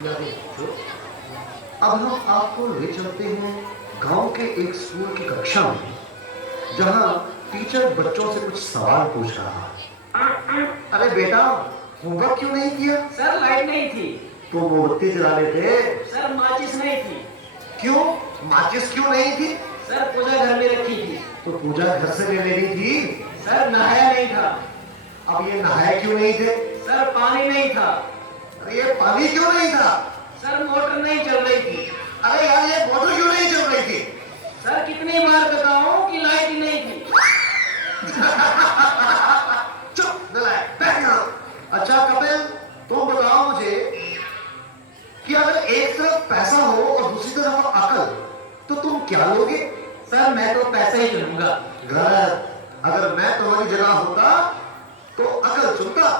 तो अब हम आपको ले चलते हैं गांव के एक स्कूल की कक्षा में, जहां टीचर बच्चों से कुछ सवाल पूछ रहा है। अरे बेटा, होमवर्क क्यों नहीं किया? सर लाइट नहीं थी। तो मोमबत्ती जला लेते। सर माचिस नहीं थी। क्यों? माचिस क्यों नहीं थी? सर पूजा घर में रखी थी। तो पूजा घर से ले लेनी थी। सर नहाया नहीं था। अब ये नहाए क्यों नहीं थे? सर पानी नहीं था। अरे ये पानी क्यों नहीं था? सर मोटर नहीं चल रही थी। अरे यार, ये मोटर क्यों नहीं चल रही थी? सर कितनी बार बताऊं कि लाइट ही नहीं थी। चुप, नलायक, बैठ जाओ। अच्छा कपिल, तुम बताओ मुझे कि अगर एक तरफ पैसा हो और दूसरी तरफ अकल, तो तुम क्या लोगे? सर मैं तो पैसा ही चुनूंगा। गलत। अगर मैं तुम्हारी जगह होता तो अकल चुनता।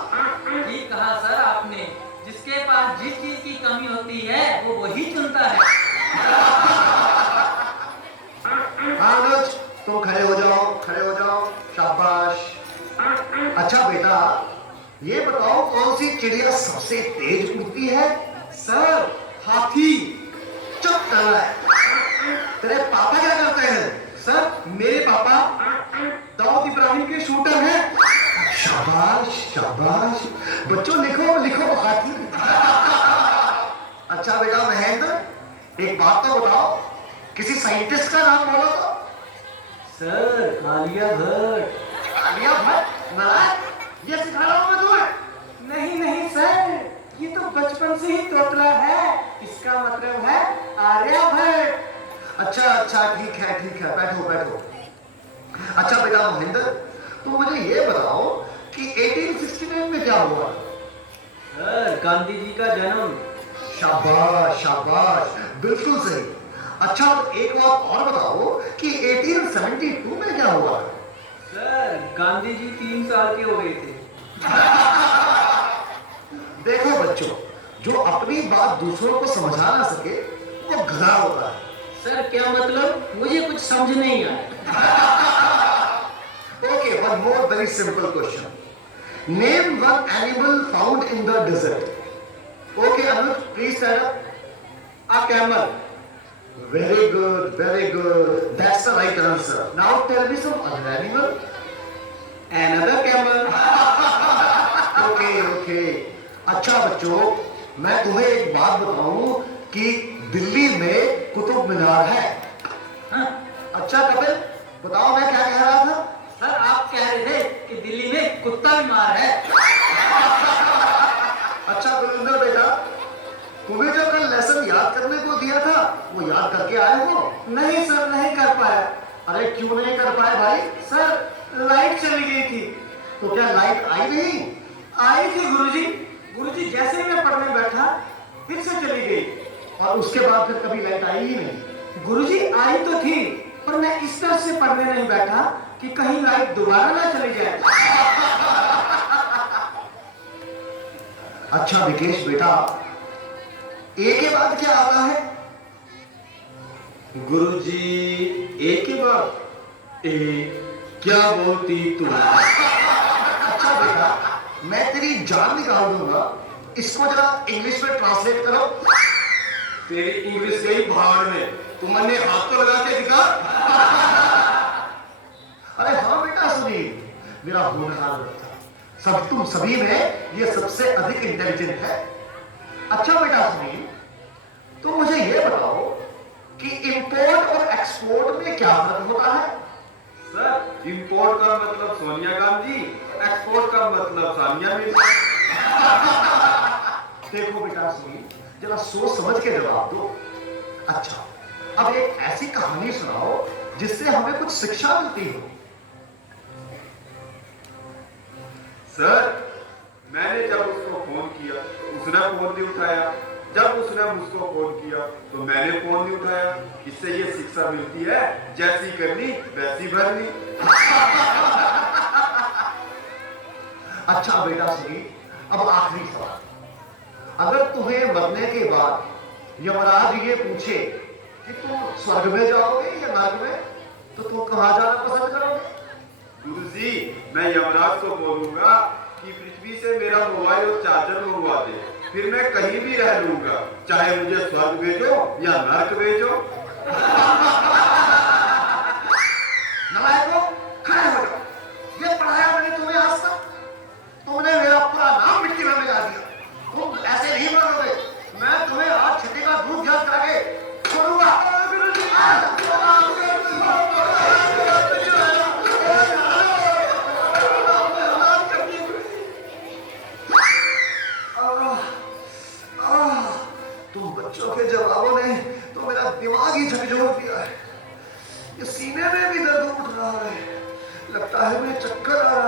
ठीक कहा सर आपने। जिसके पास जिस चीज की कमी होती है वो वही चुनता है। हाँ अनुज, तुम खड़े हो जाओ, खड़े हो जाओ, शाबाश। अच्छा बेटा, ये बताओ कौन सी चिड़िया सबसे तेज उड़ती है? सर हाथी। चुप कर रहा है। तेरे पापा क्या करते हैं? सर मेरे पापा दाऊद इब्राहिम के शूटर हैं। शाबाश शाबाश। बच्चों लिखो लिखो हाथी। अच्छा बेटा महेंद्र, एक बात तो बताओ, किसी साइंटिस्ट का नाम बोलो तो। सर आलिया भट्ट। आलिया भट्ट? नारायण, ये सिखा रहा हूं मैं तुम्हें। नहीं नहीं सर, ये तो बचपन से ही तोतला है। इसका मतलब है आर्यभट्ट। अच्छा अच्छा, ठीक है ठीक है, बैठो बैठो। अच्छा बेटा महेंद्र, तुम मुझे ये बताओ कि 1869 में क्या हुआ? सर गांधी जी का जन्म। शाबाश शाबाश, बिल्कुल सही। अच्छा अब एक बात और बताओ कि 1872 में क्या हुआ? सर गांधी जी 3 साल के हो गए थे। देखो बच्चों, जो अपनी बात दूसरों को समझा ना सके वो गधा होता है। सर क्या मतलब? मुझे कुछ समझ नहीं आया। Okay, one more very simple question. Name one animal found in the desert. Okay, Anuj, please stand up. A camel. Very good, very good. That's the right answer. Now tell me some other animal. Another camel. Okay, okay. अच्छा बच्चों, मैं तुम्हें एक बात बताऊं कि दिल्ली में कुतुब मीनार है। हाँ? अच्छा कपिल, बताओ मैं क्या कह रहा था? सर आप कह रहे थे कि दिल्ली में कुत्ता बीमार है। अच्छा कुलिंदर बेटा, तुम्हें जो कल लेसन याद करने को दिया था वो याद करके आए हो? नहीं सर, नहीं कर पाया। अरे क्यों नहीं कर पाए भाई? सर लाइट चली गई थी। तो क्या लाइट आई नहीं? आई थी गुरुजी। गुरुजी जैसे ही मैं पढ़ने बैठा फिर से चली गई। और उसके बाद फिर कभी लाइट आई ही नहीं? गुरुजी आई तो थी, पर मैं इस तरह से पढ़ने नहीं बैठा कि कहीं लाइट दोबारा ना चली जाए। अच्छा विकेश बेटा, ए के बाद क्या आता है? गुरुजी ए के बाद ए क्या बोलती तुम? अच्छा बेटा, मैं तेरी जान निकाल दूंगा। इसको जरा इंग्लिश में ट्रांसलेट करो। तेरी इंग्लिश गई भाड़ में, तुमने हाथ तो लगा के दिखा। अरे हाँ बेटा सुनील, मेरा होनहार बच्चा, सब तुम सभी में ये सबसे अधिक इंटेलिजेंट है। अच्छा बेटा सुनील, तो मुझे ये बताओ कि इंपोर्ट और एक्सपोर्ट में क्या फर्क होता है? सर इंपोर्ट का मतलब सोनिया गांधी, एक्सपोर्ट का मतलब सानिया मिर्जा। देखो बेटा सुनील, जरा सोच समझ के जवाब दो। अच्छा, अब एक ऐसी कहानी सुनाओ जिससे हमें कुछ शिक्षा मिलती हो। सर मैंने जब उसको फोन किया उसने फोन नहीं उठाया, जब उसने मुझको फोन किया तो मैंने फोन नहीं उठाया। इससे ये शिक्षा मिलती है, जैसी करनी वैसी भरनी। अच्छा बेटा सुनील, अब आखिरी सवाल, अगर तुम्हें मरने के बाद यमराज ये पूछे कि तुम स्वर्ग में जाओगे या नरक में, तो तुम कहां जाना पसंद करोगे? गुरुजी मैं यमराज को बोलूंगा कि पृथ्वी से मेरा मोबाइल और चार्जर मंगवा दे। फिर मैं कहीं भी रह लूंगा, चाहे मुझे स्वर्ग भेजो या नर्क भेजो। नलायकों, खड़े हो जाओ। ये पढ़ाया मैंने तुम्हें आज तक, तुमने मेरा पूरा नाम मिट्टी में मिला दिया। तुम ऐसे नहीं मरोगे। मैं तुम्हें आज छठी का दूध गिलास करा के छोड़ूंगा। तुम बच्चों के जवाबों ने तो मेरा दिमाग ही झकझोर दिया है। ये सीने में भी दर्द उठ रहा है, लगता है मुझे चक्कर आ रहा